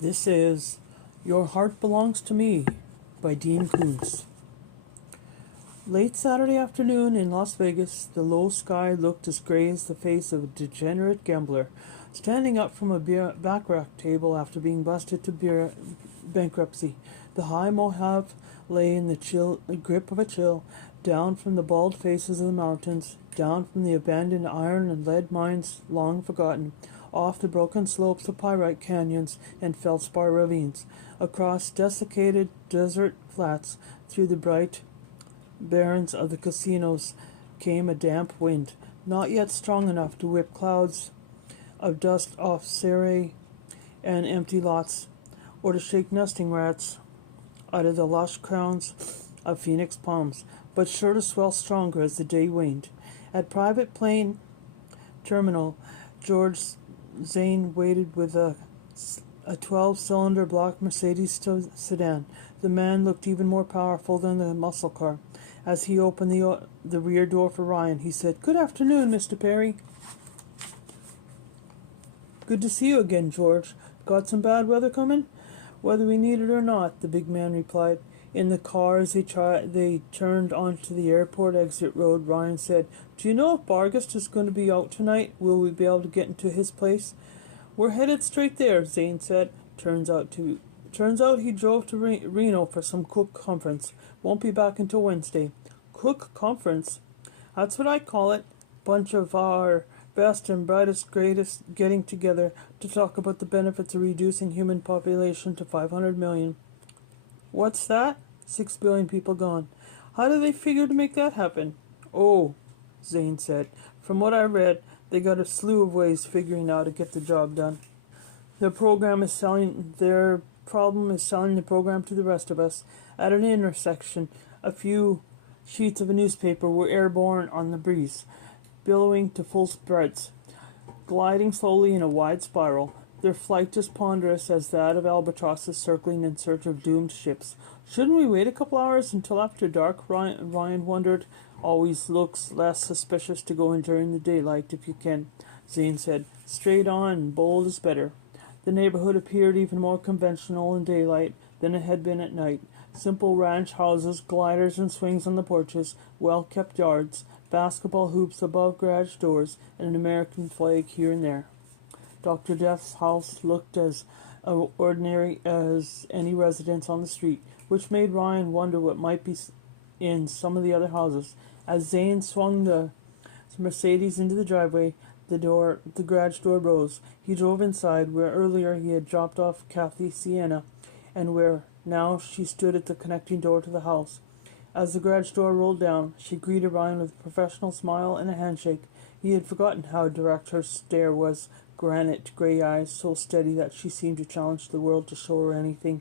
This is Your Heart Belongs to Me by Dean Koontz. Late Saturday afternoon in Las Vegas, the low sky looked as gray as the face of a degenerate gambler, standing up from a baccarat table after being busted to bankruptcy. The high Mojave lay in the grip of a chill, down from the bald faces of the mountains, down from the abandoned iron and lead mines long forgotten, off the broken slopes of pyrite canyons and feldspar ravines, across desiccated desert flats, through the bright barrens of the casinos came a damp wind, not yet strong enough to whip clouds of dust off Sarai and empty lots, or to shake nesting rats out of the lush crowns of Phoenix palms, but sure to swell stronger as the day waned. At Private Plane Terminal, George Zane waited with a 12-cylinder black Mercedes sedan. The man looked even more powerful than the muscle car. As he opened the rear door for Ryan, he said, "Good afternoon, Mr. Perry." "Good to see you again, George. Got some bad weather coming?" "Whether we need it or not," the big man replied. In the car, as they turned onto the airport exit road, Ryan said, "Do you know if Bargast is going to be out tonight? Will we be able to get into his place?" "We're headed straight there," Zane said. Turns out he drove to Reno for some Cook conference. Won't be back until Wednesday." "Cook conference?" "That's what I call it. Bunch of our best and brightest, greatest getting together to talk about the benefits of reducing human population to 500 million. "What's that?" 6 billion people gone. "How do they figure to make that happen?" "Oh," Zane said, "from what I read, they got a slew of ways figuring out to get the job done. Their problem is selling the program to the rest of us. At an intersection, a few sheets of a newspaper were airborne on the breeze, billowing to full spreads, gliding slowly in a wide spiral, their flight as ponderous as that of albatrosses circling in search of doomed ships. "Shouldn't we wait a couple hours until after dark?" Ryan wondered. "Always looks less suspicious to go in during the daylight if you can," Zane said. "Straight on and bold is better." The neighborhood appeared even more conventional in daylight than it had been at night. Simple ranch houses, gliders and swings on the porches, well-kept yards, basketball hoops above garage doors, and an American flag here and there. Dr. Death's house looked as ordinary as any residence on the street, which made Ryan wonder what might be in some of the other houses. As Zane swung the Mercedes into the driveway, the garage door rose. He drove inside, where earlier he had dropped off Kathy Sienna, and where now she stood at the connecting door to the house. As the garage door rolled down, she greeted Ryan with a professional smile and a handshake. He had forgotten how direct her stare was, granite gray eyes so steady that she seemed to challenge the world to show her anything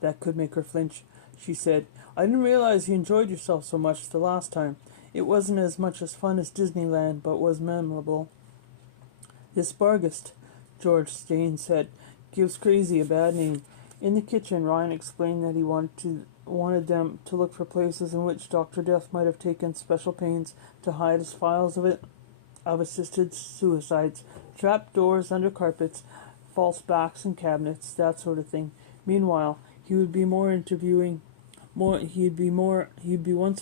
that could make her flinch. She said, "I didn't realize you enjoyed yourself so much the last time. It wasn't as much as fun as Disneyland, but was memorable." "This Bargast," George Zane said, "gives crazy a bad name." In the kitchen, Ryan explained that he wanted them to look for places in which Dr. Death might have taken special pains to hide his files of assisted suicides, trap doors under carpets, false backs in cabinets, that sort of thing. Meanwhile, he'd be once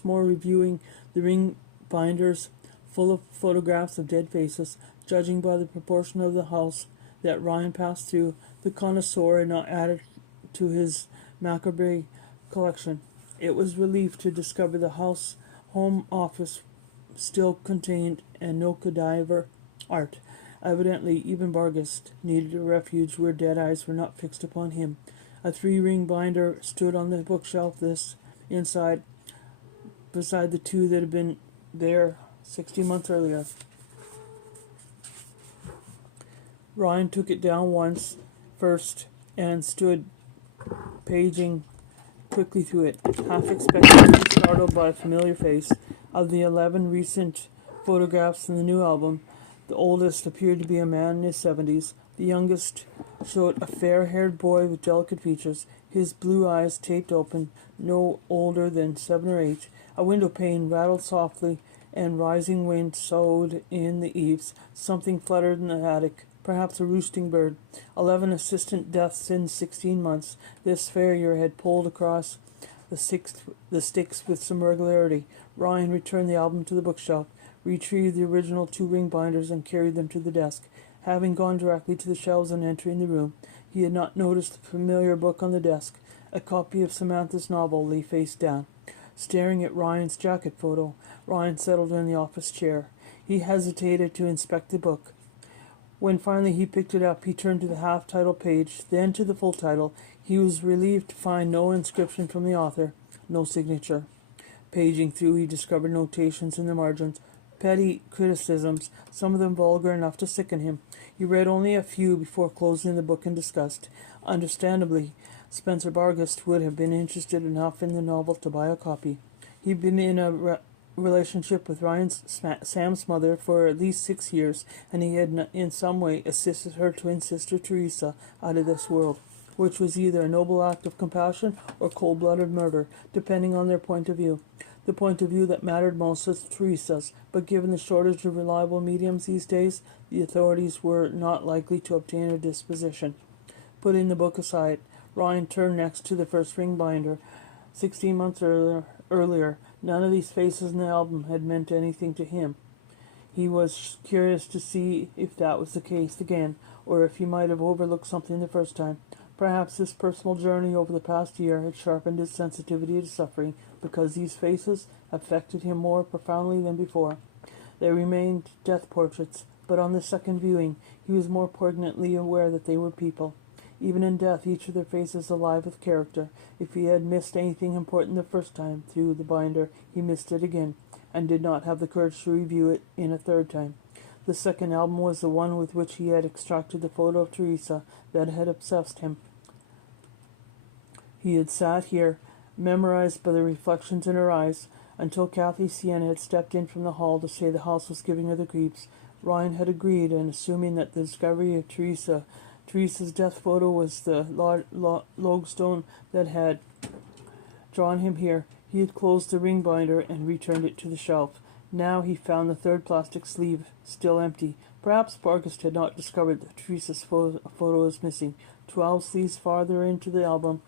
more reviewing the ring binders full of photographs of dead faces, judging by the proportion of the house that Ryan passed through. The connoisseur had not added to his macabre collection. It was relief to discover the home office still contained and no cadaver art. Evidently, even Bargast needed a refuge where dead eyes were not fixed upon him. A 3-ring binder stood on the bookshelf inside, beside the 2 that had been there 60 months earlier. Ryan took it down first, and stood paging quickly through it, half expecting to be startled by a familiar face. Of the 11 recent photographs in the new album, the oldest appeared to be a man in his 70s. The youngest showed a fair-haired boy with delicate features, his blue eyes taped open, no older than 7 or 8. A window pane rattled softly, and rising wind sowed in the eaves. Something fluttered in the attic, perhaps a roosting bird. 11 assistant deaths in 16 months. This farrier had pulled across the sticks with some regularity. Ryan returned the album to the bookshelf, retrieved the original 2 ring binders, and carried them to the desk. Having gone directly to the shelves and entering the room, he had not noticed the familiar book on the desk. A copy of Samantha's novel lay face down. Staring at Ryan's jacket photo, Ryan settled in the office chair. He hesitated to inspect the book. When finally he picked it up, he turned to the half-title page, then to the full title. He was relieved to find no inscription from the author, no signature. Paging through, he discovered notations in the margins, petty criticisms, some of them vulgar enough to sicken him. He read only a few before closing the book in disgust. Understandably, Spencer Bargast would have been interested enough in the novel to buy a copy. He'd been in a relationship with Sam's mother for at least 6 years, and he had in some way assisted her twin sister Teresa out of this world, which was either a noble act of compassion or cold-blooded murder, depending on their point of view. The point of view that mattered most was Teresa's, but given the shortage of reliable mediums these days, the authorities were not likely to obtain a disposition. Putting the book aside, Ryan turned next to the first ring binder. 16 months earlier, none of these faces in the album had meant anything to him. He was curious to see if that was the case again, or if he might have overlooked something the first time. Perhaps this personal journey over the past year had sharpened his sensitivity to suffering, because these faces affected him more profoundly than before. They remained death portraits, but on the second viewing, he was more poignantly aware that they were people. Even in death, each of their faces alive with character. If he had missed anything important the first time through the binder, he missed it again, and did not have the courage to review it in a third time. The second album was the one with which he had extracted the photo of Teresa that had obsessed him. He had sat here, memorized by the reflections in her eyes, until Kathy Sienna had stepped in from the hall to say the house was giving her the creeps. Ryan had agreed, and assuming that the discovery of Teresa's death photo was the lodestone that had drawn him here, he had closed the ring binder and returned it to the shelf. Now he found the third plastic sleeve still empty. Perhaps Bargast had not discovered that Teresa's photo was missing. 12 sleeves farther into the album,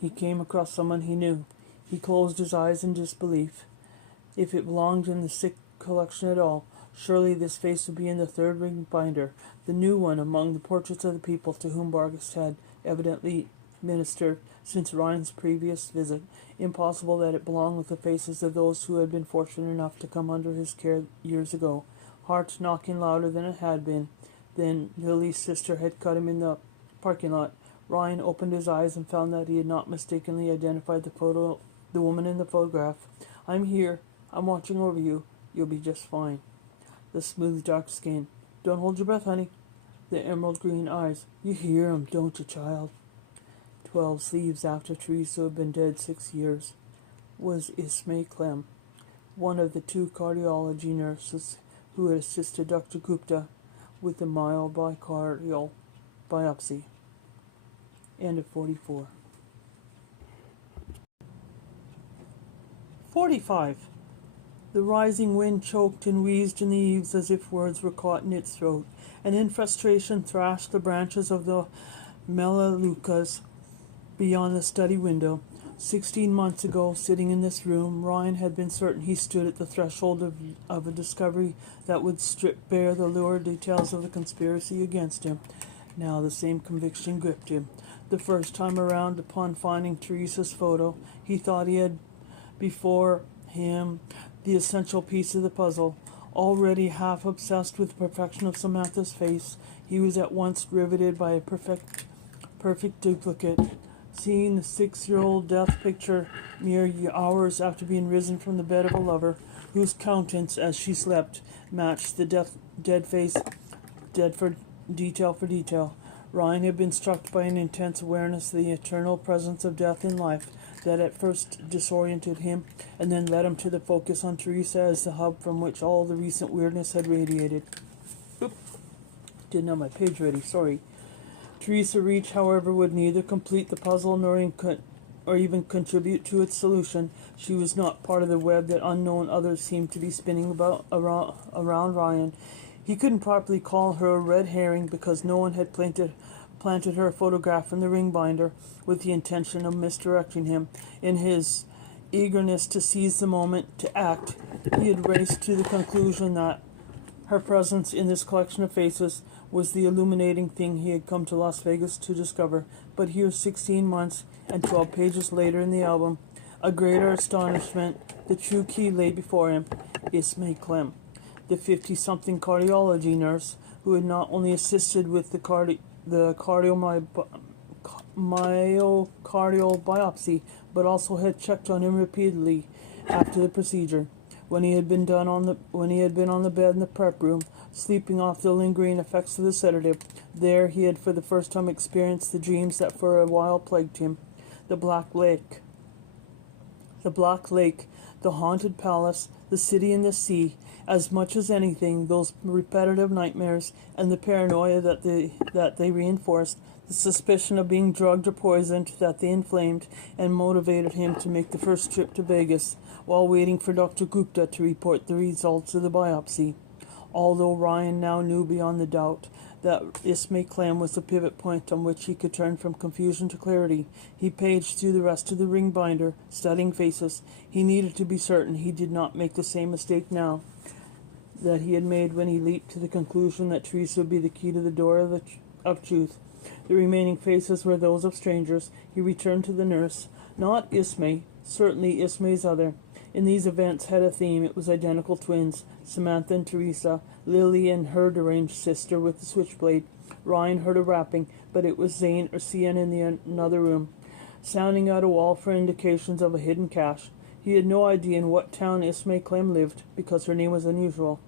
he came across someone he knew. He closed his eyes in disbelief. If it belonged in the sick collection at all, surely this face would be in the third ring binder, the new one among the portraits of the people to whom Bargast had evidently ministered since Ryan's previous visit. Impossible that it belonged with the faces of those who had been fortunate enough to come under his care years ago. Heart knocking louder than it had been. Then Lily's sister had cut him in the parking lot. Ryan opened his eyes and found that he had not mistakenly identified the woman in the photograph. "I'm here. I'm watching over you. You'll be just fine." The smooth dark skin. "Don't hold your breath, honey." The emerald green eyes. "You hear him, don't you, child?" 12 sleeves after Teresa had been dead 6 years. Was Ismay Clem, one of the 2 cardiology nurses who had assisted Dr. Gupta with the myocardial biopsy. End of 44. 45. The rising wind choked and wheezed in the eaves as if words were caught in its throat, and in frustration thrashed the branches of the melaleucas beyond the study window. 16 months ago, sitting in this room, Ryan had been certain he stood at the threshold of a discovery that would strip bare the lurid details of the conspiracy against him. Now the same conviction gripped him. The first time around, upon finding Teresa's photo, he thought he had before him the essential piece of the puzzle. Already half obsessed with the perfection of Samantha's face, he was at once riveted by a perfect duplicate. Seeing the 6-year-old death picture mere hours after being risen from the bed of a lover, whose countenance, as she slept, matched the dead face, dead for detail, Ryan had been struck by an intense awareness of the eternal presence of death in life that at first disoriented him, and then led him to the focus on Teresa as the hub from which all the recent weirdness had radiated. Didn't have my page ready, sorry. Teresa Reach, however, would neither complete the puzzle nor even contribute to its solution. She was not part of the web that unknown others seemed to be spinning around Ryan. He couldn't properly call her a red herring because no one had planted her photograph in the ring binder with the intention of misdirecting him. In his eagerness to seize the moment to act, he had raced to the conclusion that her presence in this collection of faces was the illuminating thing he had come to Las Vegas to discover. But here, 16 months and 12 pages later in the album, a greater astonishment, the true key lay before him. Ismay Clem, the 50-something cardiology nurse who had not only assisted with the myocardial biopsy, but also had checked on him repeatedly after the procedure. When he had been on the bed in the prep room, sleeping off the lingering effects of the sedative, there he had for the first time experienced the dreams that for a while plagued him. The Black Lake, the haunted palace, the city in the sea. As much as anything, those repetitive nightmares and the paranoia that they reinforced, the suspicion of being drugged or poisoned that they inflamed and motivated him to make the first trip to Vegas while waiting for Dr. Gupta to report the results of the biopsy. Although Ryan now knew beyond the doubt that Ismay Clem was the pivot point on which he could turn from confusion to clarity, he paged through the rest of the ring binder, studying faces. He needed to be certain he did not make the same mistake now that he had made when he leaped to the conclusion that Teresa would be the key to the door of truth. The remaining faces were those of strangers. He returned to the nurse. Not Ismay, certainly Ismay's other. In these events had a theme. It was identical twins, Samantha and Teresa, Lily and her deranged sister with the switchblade. Ryan heard a rapping, but it was Zane or Cian in another room, sounding out a wall for indications of a hidden cache. He had no idea in what town Ismay Clem lived, because her name was unusual.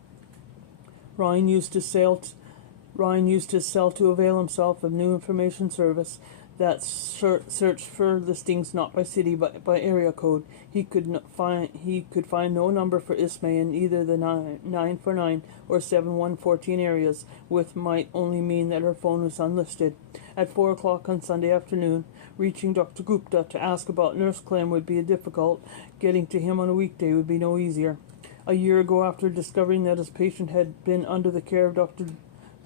Ryan used his cell to avail himself of new information service that searched for listings not by city but by area code. He could find no number for Ismay in either the 949 or 7114 areas, which might only mean that her phone was unlisted. At 4 o'clock on Sunday afternoon, reaching Dr. Gupta to ask about Nurse Clem would be difficult. Getting to him on a weekday would be no easier. A year ago, after discovering that his patient had been under the care of Dr.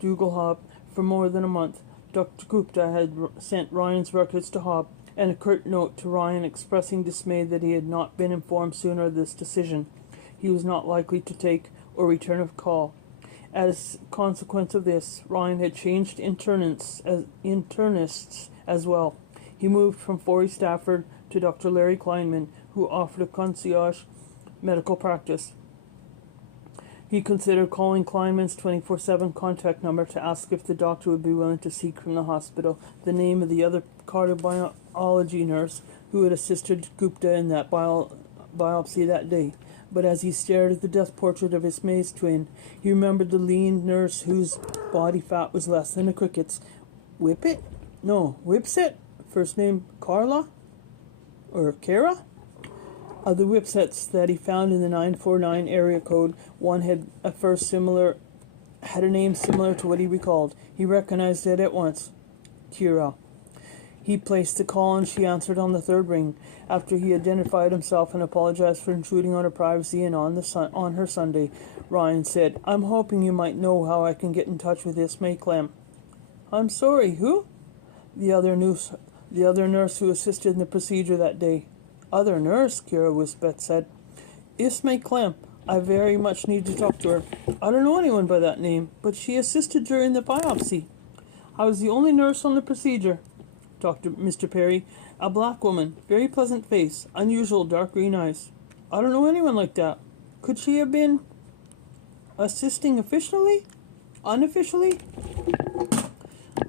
Dougal-Hobb for more than a month, Dr. Gupta had sent Ryan's records to Hobb and a curt note to Ryan expressing dismay that he had not been informed sooner of this decision. He was not likely to take or return a call. As a consequence of this, Ryan had changed internists as well. He moved from Forey Stafford to Dr. Larry Kleinman, who offered a concierge medical practice. He considered calling Kleinman's 24/7 contact number to ask if the doctor would be willing to seek from the hospital the name of the other cardiology nurse who had assisted Gupta in that biopsy that day. But as he stared at the death portrait of Ismay's twin, he remembered the lean nurse whose body fat was less than a cricket's. Whippet? No, Whipset? First name Carla? Or Kara? Of the Whipsets that he found in the 949 area code, one had a name similar to what he recalled. He recognized it at once. Kira. He placed the call and she answered on the third ring. After he identified himself and apologized for intruding on her privacy and on her Sunday, Ryan said, "I'm hoping you might know how I can get in touch with Ismay Clem." "I'm sorry, who?" The other nurse who assisted in the procedure that day. "Other nurse," Kira Wisbeth said. "Ismay Clem. I very much need to talk to her. I don't know anyone by that name, but she assisted during the biopsy. I was the only nurse on the procedure." Mr. Perry. "A black woman. Very pleasant face. Unusual dark green eyes." "I don't know anyone like that. Could she have been assisting officially? Unofficially?"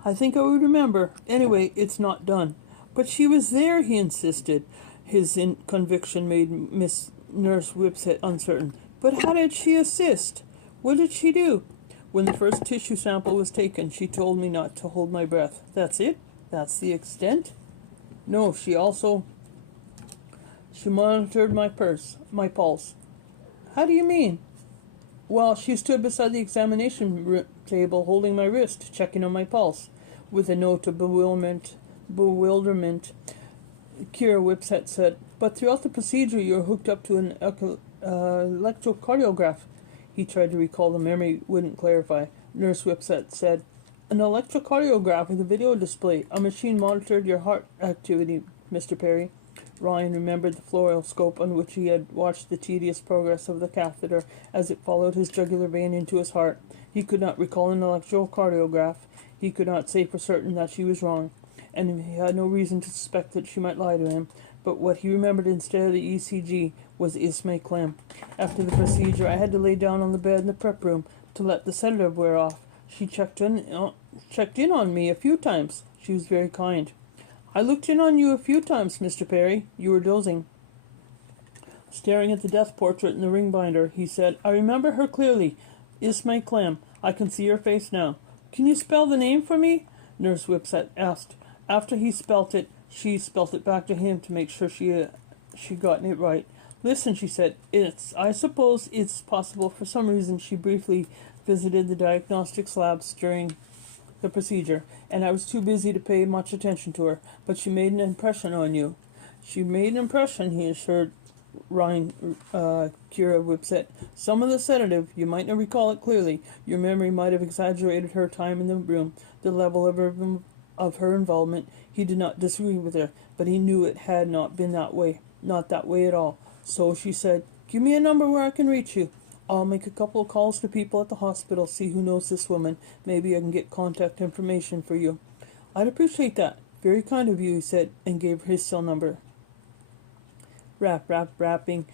"I think I would remember. Anyway, it's not done." "But she was there," he insisted. His conviction made Miss Nurse Whipset uncertain. "But how did she assist? What did she do?" "When the first tissue sample was taken, she told me not to hold my breath." "That's it? That's the extent?" "No, she monitored my pulse." "How do you mean?" "Well, she stood beside the examination table holding my wrist, checking on my pulse." With a note of bewilderment, Kira Whipset said, "But throughout the procedure you were hooked up to an electrocardiograph." He tried to recall the memory, wouldn't clarify. Nurse Whipset said, "An electrocardiograph with a video display. A machine monitored your heart activity, Mr. Perry." Ryan remembered the fluoroscope on which he had watched the tedious progress of the catheter as it followed his jugular vein into his heart. He could not recall an electrocardiograph. He could not say for certain that she was wrong, and he had no reason to suspect that she might lie to him. But what he remembered instead of the ECG was Ismay Clem. "After the procedure, I had to lay down on the bed in the prep room to let the sedative wear off. She checked in on me a few times. She was very kind." "I looked in on you a few times, Mr. Perry. You were dozing." Staring at the death portrait in the ring binder, he said, "I remember her clearly. Ismay Clem. I can see her face now." "Can you spell the name for me?" Nurse Whipset asked. After he spelt it, she spelt it back to him to make sure she gotten it right. "Listen," she said, I suppose it's possible for some reason she briefly visited the diagnostics labs during the procedure, and I was too busy to pay much attention to her, but she made an impression on you." "She made an impression," he assured Ryan Kira Whipset. "Some of the sedative, you might not recall it clearly. Your memory might have exaggerated her time in the room, the level of her involvement." He did not disagree with her, but he knew it had not been that way. Not that way at all. So she said, "Give me a number where I can reach you. I'll make a couple of calls to people at the hospital, see who knows this woman. Maybe I can get contact information for you." "I'd appreciate that. Very kind of you," he said, and gave her his cell number. Rapping.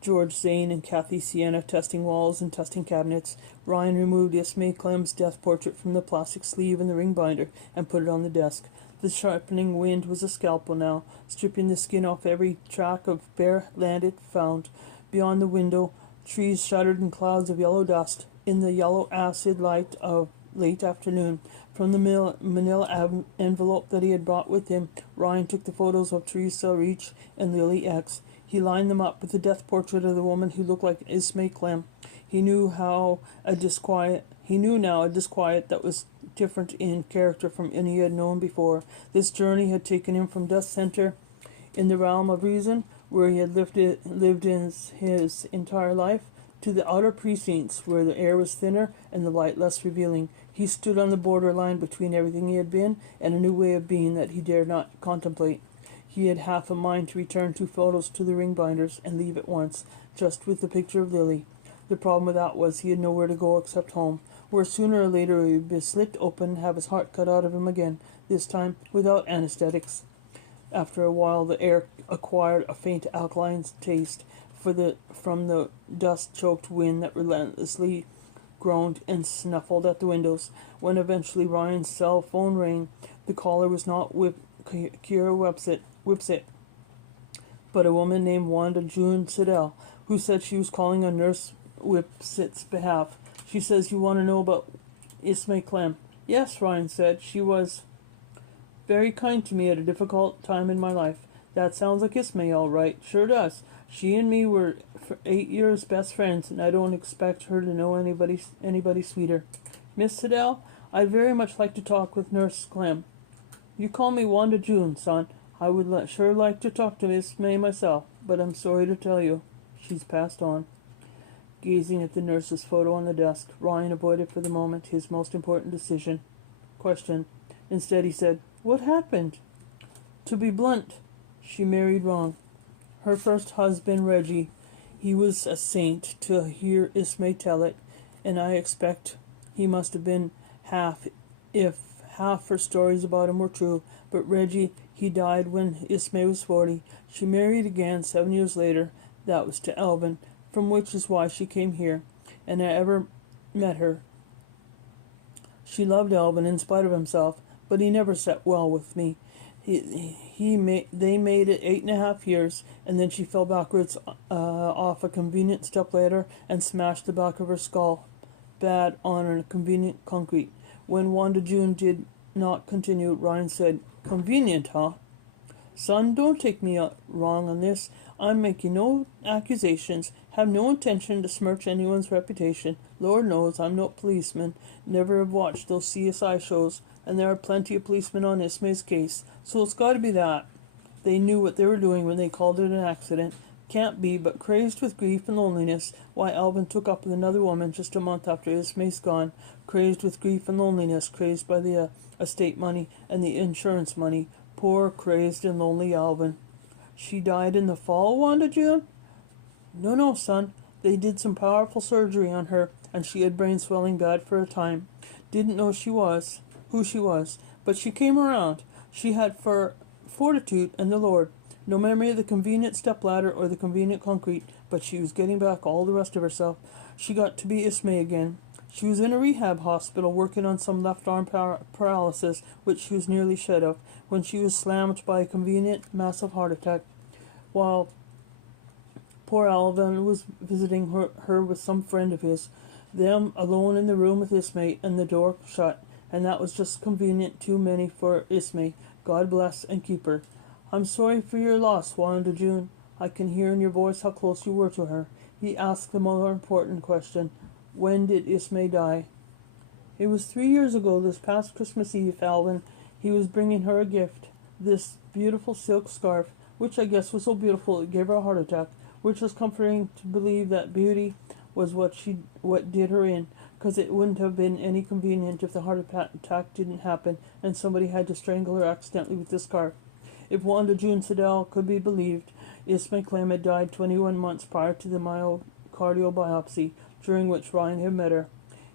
George Zane and Kathy Sienna testing walls and testing cabinets. Ryan removed Ismay Clem's death portrait from the plastic sleeve in the ring binder and put it on the desk. The sharpening wind was a scalpel now, stripping the skin off every track of bare land it found. Beyond the window, trees shuddered in clouds of yellow dust in the yellow acid light of late afternoon. From the manila envelope that he had brought with him, Ryan took the photos of Teresa Reach and Lily X. He lined them up with the death portrait of the woman who looked like Ismay Clem. He knew now a disquiet that was different in character from any he had known before. This journey had taken him from death center in the realm of reason, where he had lived in his entire life, to the outer precincts where the air was thinner and the light less revealing. He stood on the borderline between everything he had been and a new way of being that he dared not contemplate. He had half a mind to return 2 photos to the ring binders and leave at once, just with the picture of Lily. The problem with that was he had nowhere to go except home, where sooner or later he would be slit open and have his heart cut out of him again, this time without anesthetics. After a while the air acquired a faint alkaline taste from the dust-choked wind that relentlessly groaned and snuffled at the windows. When eventually Ryan's cell phone rang, the caller was not Kira Whipset, but a woman named Wanda June Siddell, who said she was calling on Nurse Whipset's behalf. "She says you want to know about Ismay Clem." "Yes," Ryan said. "She was very kind to me at a difficult time in my life." "That sounds like Ismay all right." "Sure does. She and me were for 8 years best friends, and I don't expect her to know anybody sweeter." "Miss Siddell, I'd very much like to talk with Nurse Clem." "You call me Wanda June, son. I would sure like to talk to Miss May myself, but I'm sorry to tell you, she's passed on." Gazing at the nurse's photo on the desk, Ryan avoided for the moment his most important question. Instead he said, "What happened?" "To be blunt, she married wrong. Her first husband, Reggie, he was a saint to hear Ismay tell it, and I expect he must have been if half her stories about him were true. But Reggie, he died when Ismay was 40. She married again 7 years later. That was to Elvin, from which is why she came here, and I ever met her. She loved Elvin in spite of himself, but he never set well with me. They made it 8.5 years, and then she fell backwards off a convenient stepladder and smashed the back of her skull bad on a convenient concrete. When Wanda June did not continue, Ryan said, "Convenient, huh?" "Son, don't take me wrong on this. I'm making no accusations, have no intention to smirch anyone's reputation. Lord knows I'm no policeman, never have watched those CSI shows, and there are plenty of policemen on Ismay's case, so it's got to be that. They knew what they were doing when they called it an accident. Can't be, but crazed with grief and loneliness. Why, Alvin took up with another woman just a month after Ismay's gone. Crazed with grief and loneliness, crazed by the estate money and the insurance money. Poor, crazed and lonely Alvin. She died in the fall, Wanda June? No, son. They did some powerful surgery on her, and she had brain swelling bad for a time. Didn't know who she was, but she came around. She had fortitude and the Lord. No memory of the convenient stepladder or the convenient concrete, but she was getting back all the rest of herself. She got to be Ismay again. She was in a rehab hospital working on some left arm paralysis, which she was nearly shed of, when she was slammed by a convenient, massive heart attack. While poor Alvin was visiting her with some friend of his, them alone in the room with Ismay and the door shut, and that was just convenient too many for Ismay. God bless and keep her. I'm sorry for your loss, Wanda June. I can hear in your voice how close you were to her. He asked the more important question. When did Ismay die? It was 3 years ago, this past Christmas Eve, Alvin. He was bringing her a gift. This beautiful silk scarf, which I guess was so beautiful it gave her a heart attack, which was comforting to believe that beauty was what did her in, because it wouldn't have been any convenient if the heart attack didn't happen and somebody had to strangle her accidentally with the scarf. If Wanda June Siddell could be believed, Ismay Clem had died 21 months prior to the myocardial biopsy, during which Ryan had met her.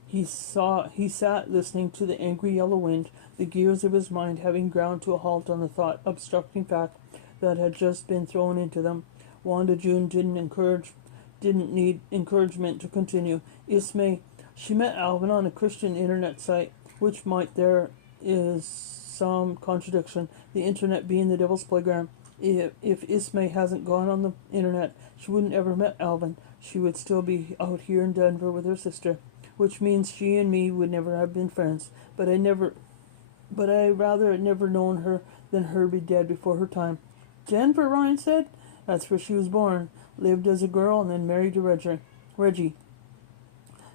He sat listening to the angry yellow wind, the gears of his mind having ground to a halt on the thought-obstructing fact that had just been thrown into them. Wanda June didn't need encouragement to continue. Ismay, she met Alvin on a Christian internet site, which might there is some contradiction, the internet being the devil's playground. If Ismay hasn't gone on the internet, she wouldn't ever met Alvin. She would still be out here in Denver with her sister, which means she and me would never have been friends. But I rather had never known her than her be dead before her time. Denver, Ryan said. That's where she was born, lived as a girl, and then married to Reggie.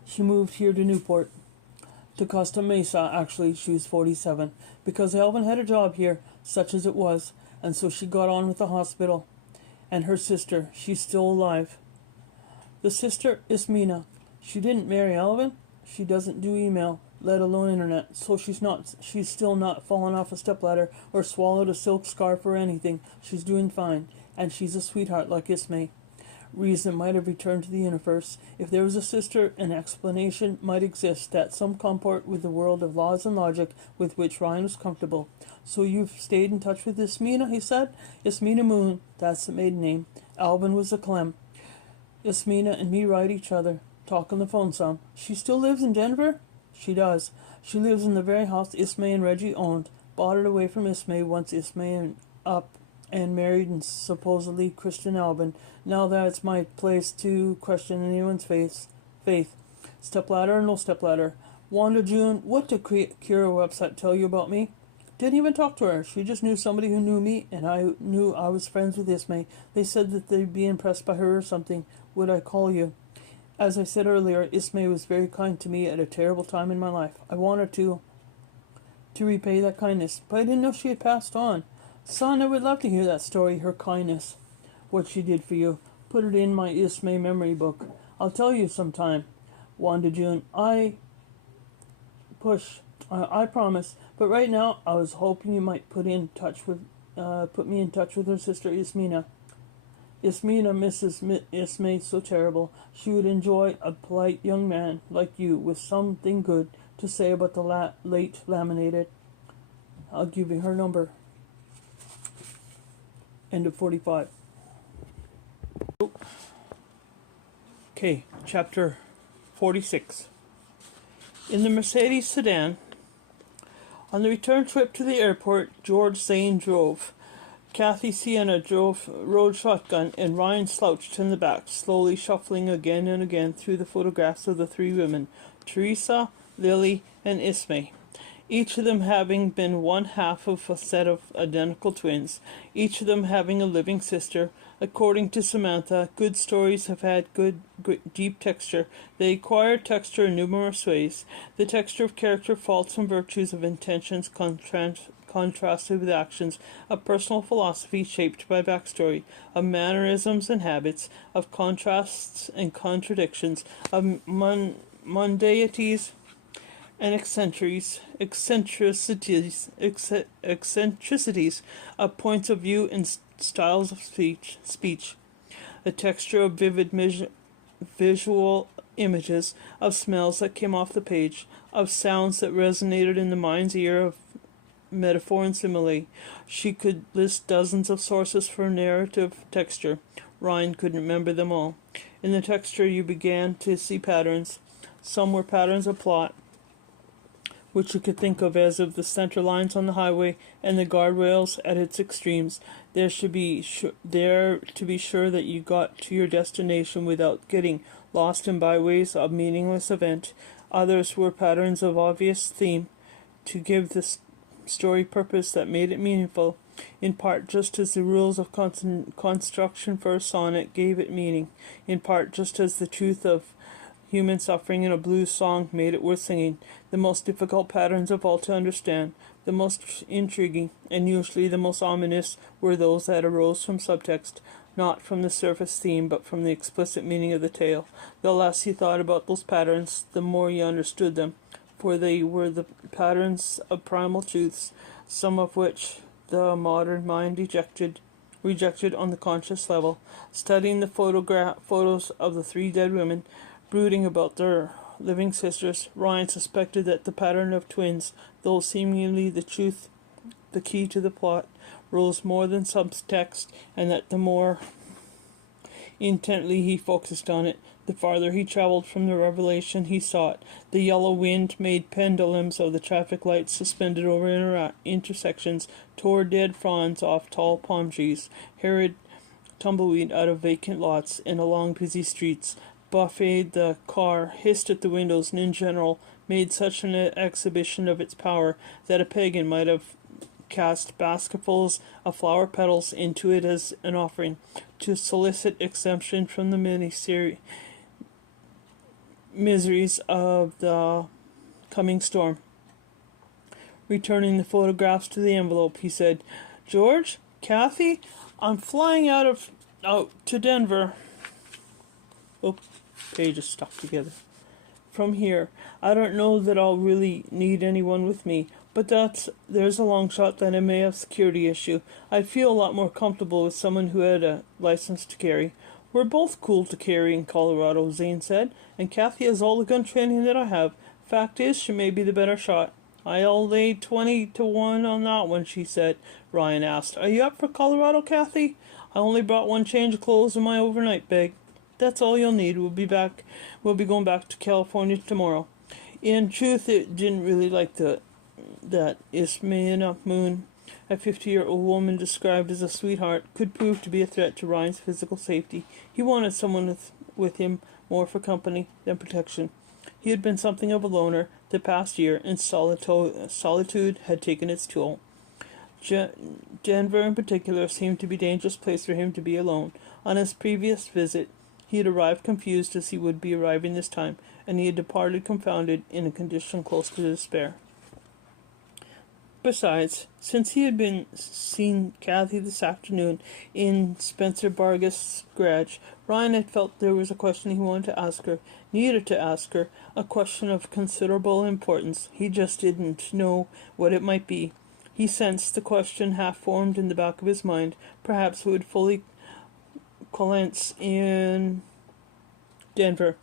She moved here to Newport. To Costa Mesa, actually. She was 47, because Alvin had a job here, such as it was, and so she got on with the hospital. And her sister, she's still alive. The sister is Mina. She didn't marry Alvin. She doesn't do email, let alone internet, so she's still not fallen off a stepladder or swallowed a silk scarf or anything. She's doing fine, and she's a sweetheart like Ismay. Reason might have returned to the universe. If there was a sister, an explanation might exist that some comport with the world of laws and logic with which Ryan was comfortable. So you've stayed in touch with Ismina, he said. Ismina Moon, that's the maiden name. Alvin was a Clem. Ismina and me write each other, talk on the phone some. She still lives in Denver? She does. She lives in the very house Ismay and Reggie owned. Bought it away from Ismay once Ismay up and married and supposedly Christian Alvin. Now that's my place to question anyone's faith. Stepladder or no stepladder. Wanda June, what did Kira website tell you about me? Didn't even talk to her. She just knew somebody who knew me, and I knew I was friends with Ismay. They said that they'd be impressed by her or something. Would I call you? As I said earlier, Ismay was very kind to me at a terrible time in my life. I wanted to repay that kindness, but I didn't know she had passed on. Son, I would love to hear that story, her kindness. What she did for you. Put it in my Ismay memory book. I'll tell you sometime. Wanda June, I promise. But right now, I was hoping you might put me in touch with her sister Ismina. Ismina misses Ismay so terrible. She would enjoy a polite young man like you with something good to say about the late laminated. I'll give you her number. End of 45. Okay, chapter 46. In the Mercedes sedan, on the return trip to the airport, George Zane drove. Kathy Sienna rode shotgun, and Ryan slouched in the back, slowly shuffling again and again through the photographs of the three women, Teresa, Lily, and Ismay. each of them having been one half of a set of identical twins, each of them having a living sister. According to Samantha, good stories have had good deep texture. They acquire texture in numerous ways. The texture of character, faults and virtues, of intentions contrasted with actions, of personal philosophy shaped by backstory, of mannerisms and habits, of contrasts and contradictions, of mundanities and eccentricities of points of view and styles of speech, the texture of vivid visual images, of smells that came off the page, of sounds that resonated in the mind's ear, of metaphor and simile. She could list dozens of sources for narrative texture. Ryan couldn't remember them all. In the texture you began to see patterns. Some were patterns of plot, which you could think of as of the center lines on the highway and the guardrails at its extremes. There to be sure that you got to your destination without getting lost in byways of meaningless event. Others were patterns of obvious theme, to give the story purpose that made it meaningful, in part just as the rules of construction for a sonnet gave it meaning, in part just as the truth of human suffering in a blues song made it worth singing. The most difficult patterns of all to understand, the most intriguing, and usually the most ominous, were those that arose from subtext, not from the surface theme, but from the explicit meaning of the tale. The less you thought about those patterns, the more you understood them, for they were the patterns of primal truths, some of which the modern mind rejected on the conscious level. Studying the photos of the three dead women, brooding about their living sisters, Ryan suspected that the pattern of twins, though seemingly the key to the plot, rose more than subtext, and that the more intently he focused on it, the farther he traveled from the revelation he sought. The yellow wind made pendulums of the traffic lights suspended over intersections, tore dead fronds off tall palm trees, harried tumbleweed out of vacant lots and along busy streets, buffeted the car, hissed at the windows, and in general made such an exhibition of its power that a pagan might have cast basketfuls of flower petals into it as an offering, to solicit exemption from the miseries of the coming storm. Returning the photographs to the envelope, he said, "George, Kathy, I'm flying out to Denver." Oh, pages stuck together. "From here. I don't know that I'll really need anyone with me, but there's a long shot that I may have security issue. I'd feel a lot more comfortable with someone who had a license to carry." "We're both cool to carry in Colorado," Zane said, "and Kathy has all the gun training that I have. Fact is, she may be the better shot." "I'll lay 20-1 on that one," she said. Ryan asked, "Are you up for Colorado, Kathy?" "I only brought one change of clothes in my overnight bag." "That's all you'll need. We'll be going back to California tomorrow." In truth, it didn't really like that Ismaila Moon, a 50-year-old woman described as a sweetheart, could prove to be a threat to Ryan's physical safety. He wanted someone with him more for company than protection. He had been something of a loner the past year, and solitude had taken its toll. Denver in particular seemed to be a dangerous place for him to be alone. On his previous visit, he had arrived confused as he would be arriving this time, and he had departed confounded, in a condition close to despair. Besides, since he had been seen Kathy this afternoon in Spencer Bargas' garage, Ryan had felt there was a question he wanted to ask her, needed to ask her, a question of considerable importance. He just didn't know what it might be. He sensed the question half formed in the back of his mind. Perhaps it would fully Koontz in Denver,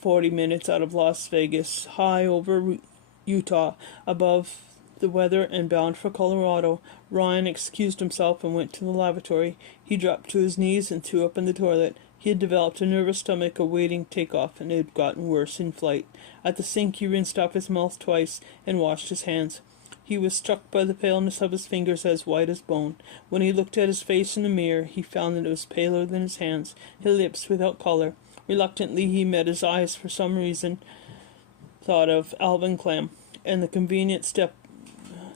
40 minutes out of Las Vegas, high over Utah, above the weather, and bound for Colorado. Ryan excused himself and went to the lavatory. He dropped to his knees and threw up in the toilet. He had developed a nervous stomach awaiting takeoff, and it had gotten worse in flight. At the sink he rinsed off his mouth twice and washed his hands. He was struck by the paleness of his fingers, as white as bone. When he looked at his face in the mirror, he found that it was paler than his hands, his lips without color. Reluctantly he met his eyes. For some reason thought of Alvin Clem, and the convenient step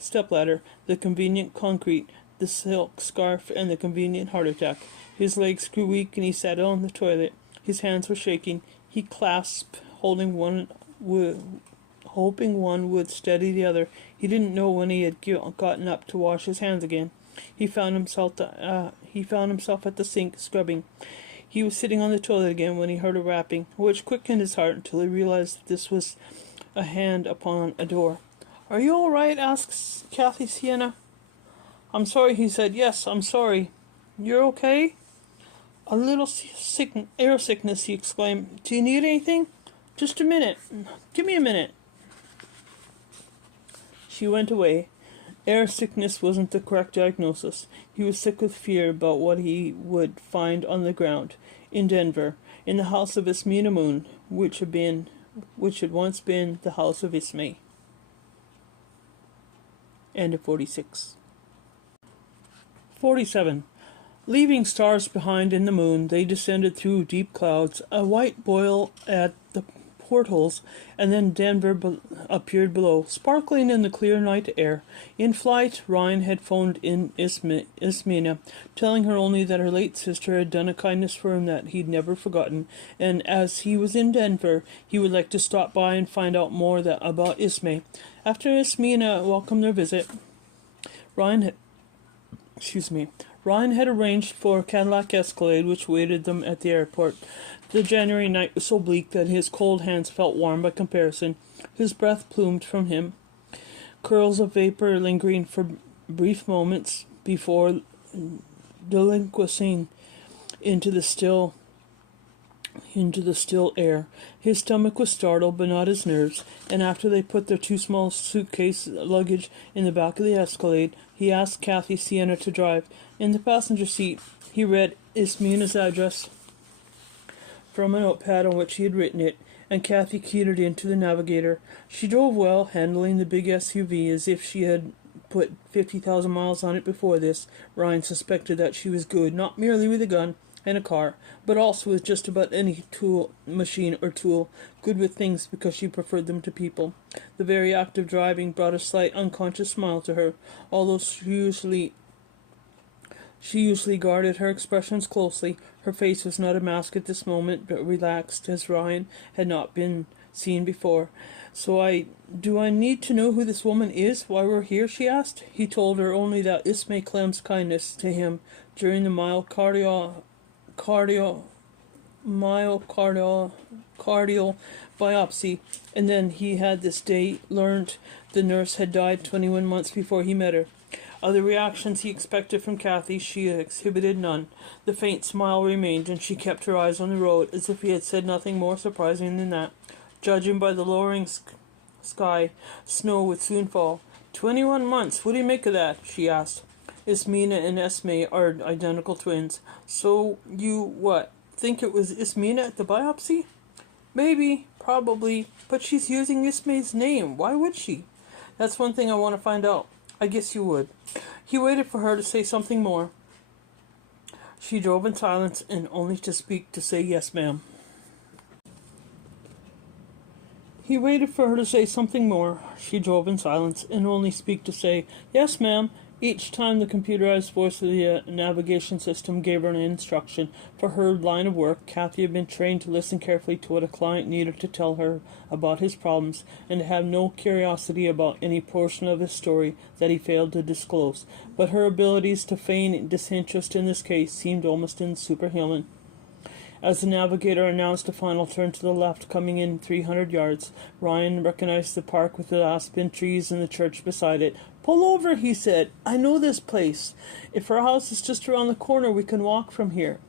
stepladder, the convenient concrete, the silk scarf, and the convenient heart attack. His legs grew weak, and he sat on the toilet. His hands were shaking. He clasped, hoping one would steady the other. He didn't know when he had gotten up to wash his hands again. He found himself at the sink, scrubbing. He was sitting on the toilet again when he heard a rapping, which quickened his heart until he realized that this was a hand upon a door. "Are you all right?" asked Kathy Sienna. "I'm sorry," he said. "Yes, I'm sorry." "You're okay?" "A little air sickness," he exclaimed. "Do you need anything?" "Just a minute. Give me a minute." She went away. Air sickness wasn't the correct diagnosis. He was sick with fear about what he would find on the ground in Denver, in the house of Ismena Moon, which had once been the house of Ismay. End of 46. 47. Leaving stars behind in the moon, they descended through deep clouds, a white boil at the portholes, and then Denver appeared below, sparkling in the clear night air. In flight, Ryan had phoned in Ismena, telling her only that her late sister had done a kindness for him that he'd never forgotten, and as he was in Denver, he would like to stop by and find out more about Ismay. After Ismena welcomed their visit, Ryan had arranged for a Cadillac Escalade which waited them at the airport. The January night was so bleak that his cold hands felt warm by comparison. His breath plumed from him, curls of vapor lingering for brief moments before delinquing into the still air. His stomach was startled, but not his nerves, and after they put their two small suitcase luggage in the back of the Escalade, he asked Kathy Sienna to drive. In the passenger seat, he read Ismena's address from a notepad on which he had written it, and Kathy keyed it into the navigator. She drove well, handling the big SUV as if she had put 50,000 miles on it before this. Ryan suspected that she was good, not merely with a gun and a car, but also with just about any machine or tool, good with things because she preferred them to people. The very act of driving brought a slight unconscious smile to her, although she usually guarded her expressions closely. Her face was not a mask at this moment, but relaxed as Ryan had not been seen before. Do I need to know who this woman is, why we're here?" she asked. He told her only that Ismay Clem's kindness to him during the myocardial biopsy, and then he had this day learned the nurse had died 21 months before he met her. Of the reactions he expected from Kathy, she exhibited none. The faint smile remained, and she kept her eyes on the road, as if he had said nothing more surprising than that. Judging by the lowering sky, snow would soon fall. 21 months, what do you make of that?" she asked. "Ismena and Ismay are identical twins. So you, think it was Ismena at the biopsy?" "Maybe, probably, but she's using Ismay's name. Why would she?" "That's one thing I want to find out." "I guess you would." He waited for her to say something more. She drove in silence, and only to say yes, ma'am. He waited for her to say something more. She drove in silence, and only to say, "Yes, ma'am," each time the computerized voice of the navigation system gave her an instruction. For her line of work, Kathy had been trained to listen carefully to what a client needed to tell her about his problems, and to have no curiosity about any portion of his story that he failed to disclose. But her abilities to feign disinterest in this case seemed almost superhuman. As the navigator announced a final turn to the left, coming in 300 yards, Ryan recognized the park with the aspen trees and the church beside it. "Pull over," he said. "I know this place. If our house is just around the corner, we can walk from here."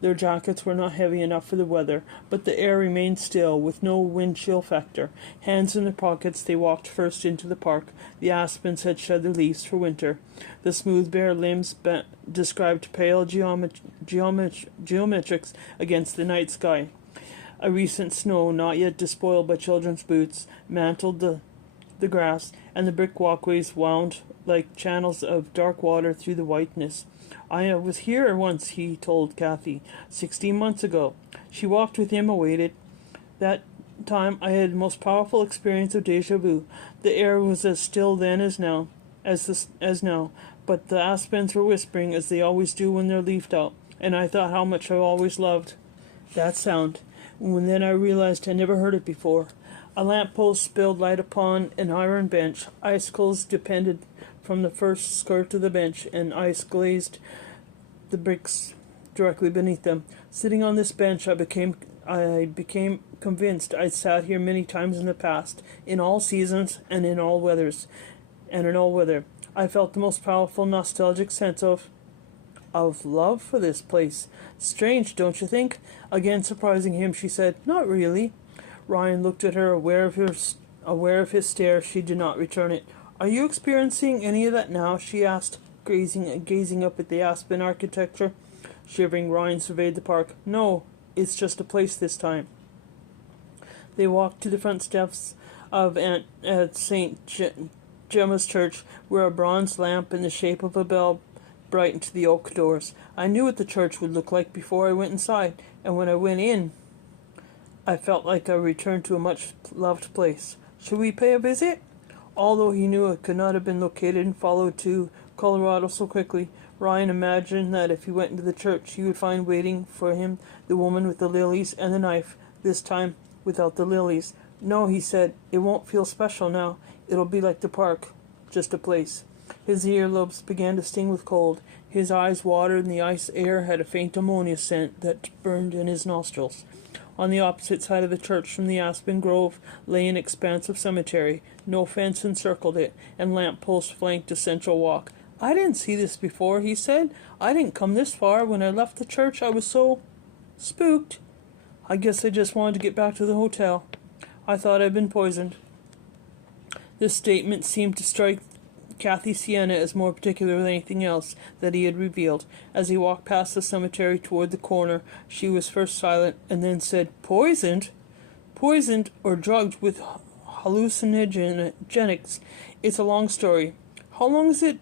Their jackets were not heavy enough for the weather, but the air remained still, with no wind chill factor. Hands in their pockets, they walked first into the park. The aspens had shed their leaves for winter. The smooth bare limbs described pale geometrics against the night sky. A recent snow, not yet despoiled by children's boots, mantled the grass, and the brick walkways wound like channels of dark water through the whiteness. "I was here once," he told Kathy, 16 months ago. She walked with him, awaited. That time I had the most powerful experience of deja vu. The air was as still then as now. as now, but the aspens were whispering as they always do when they're leafed out, and I thought how much I always loved that sound. And then I realized I never heard it before. A lamp post spilled light upon an iron bench. Icicles depended from the first skirt of the bench, and ice glazed the bricks directly beneath them. Sitting on this bench, I became convinced I'd sat here many times in the past, in all seasons and in all weathers, I felt the most powerful nostalgic sense of love for this place. Strange, don't you think? Again surprising him, she said, "Not really." Ryan looked at her, aware of his stare. She did not return it. "Are you experiencing any of that now?" she asked, gazing up at the aspen architecture. Shivering, Ryan surveyed the park. "No, it's just a place this time." They walked to the front steps of Aunt St. Gemma's Church, where a bronze lamp in the shape of a bell brightened the oak doors. I knew what the church would look like before I went inside, and when I went in, I felt like I returned to a much-loved place. Should we pay a visit? Although he knew it could not have been located and followed to Colorado so quickly, Ryan imagined that if he went into the church, he would find waiting for him the woman with the lilies and the knife, this time without the lilies. "No," he said, "it won't feel special now. It'll be like the park, just a place." His earlobes began to sting with cold. His eyes watered, and the ice air had a faint ammonia scent that burned in his nostrils. On the opposite side of the church from the aspen grove lay an expanse of cemetery. No fence encircled it, and lamp posts flanked a central walk. "I didn't see this before," he said. "I didn't come this far. When I left the church, I was so spooked. I guess I just wanted to get back to the hotel. I thought I'd been poisoned." This statement seemed to strike Kathy Sienna as more particular than anything else that he had revealed. As he walked past the cemetery toward the corner, she was first silent and then said, "Poisoned? Poisoned or drugged with hallucinogenics. It's a long story. How long is it?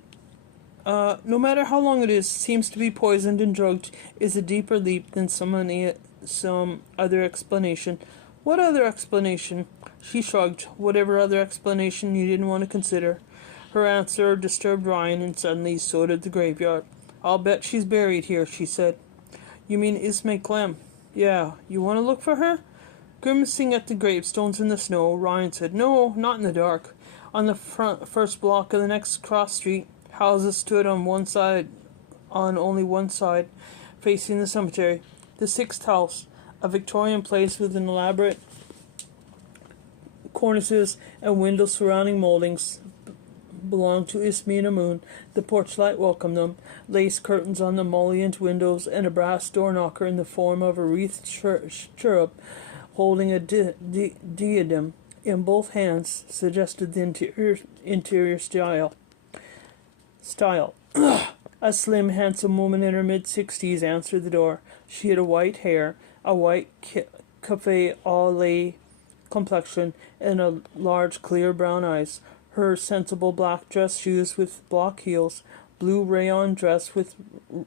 No matter how long it is, seems to be poisoned and drugged is a deeper leap than some other explanation." "What other explanation?" She shrugged. "Whatever other explanation you didn't want to consider." Her answer disturbed Ryan, and suddenly so did the graveyard. "I'll bet she's buried here," she said. "You mean Ismay Clem?" "Yeah. You want to look for her?" Grimacing at the gravestones in the snow, Ryan said, "No, not in the dark." On the first block of the next cross street, houses stood on only one side, facing the cemetery. The sixth house, a Victorian place with an elaborate cornices and windows surrounding moldings, belonged to Ismay Moon. The porch light welcomed them. Lace curtains on the mullioned windows and a brass door knocker in the form of a wreathed cherub holding a diadem in both hands suggested the interior style. A slim, handsome woman in her mid-60s answered the door. She had white hair, a white cafe au lait complexion, and large, clear brown eyes. Her sensible black dress shoes with block heels, blue rayon dress with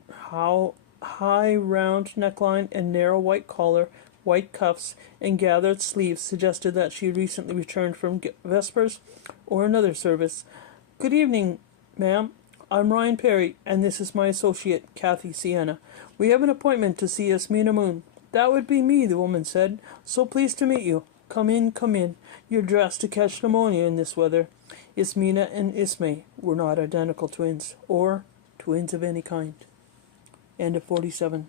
high round neckline and narrow white collar, white cuffs, and gathered sleeves suggested that she had recently returned from Vespers or another service. "Good evening, ma'am. I'm Ryan Perry, and this is my associate, Kathy Sienna. We have an appointment to see Ismay Moon." "That would be me," the woman said. "So pleased to meet you. Come in, come in. You're dressed to catch pneumonia in this weather." Ismina and Ismay were not identical twins, or twins of any kind. End of 47.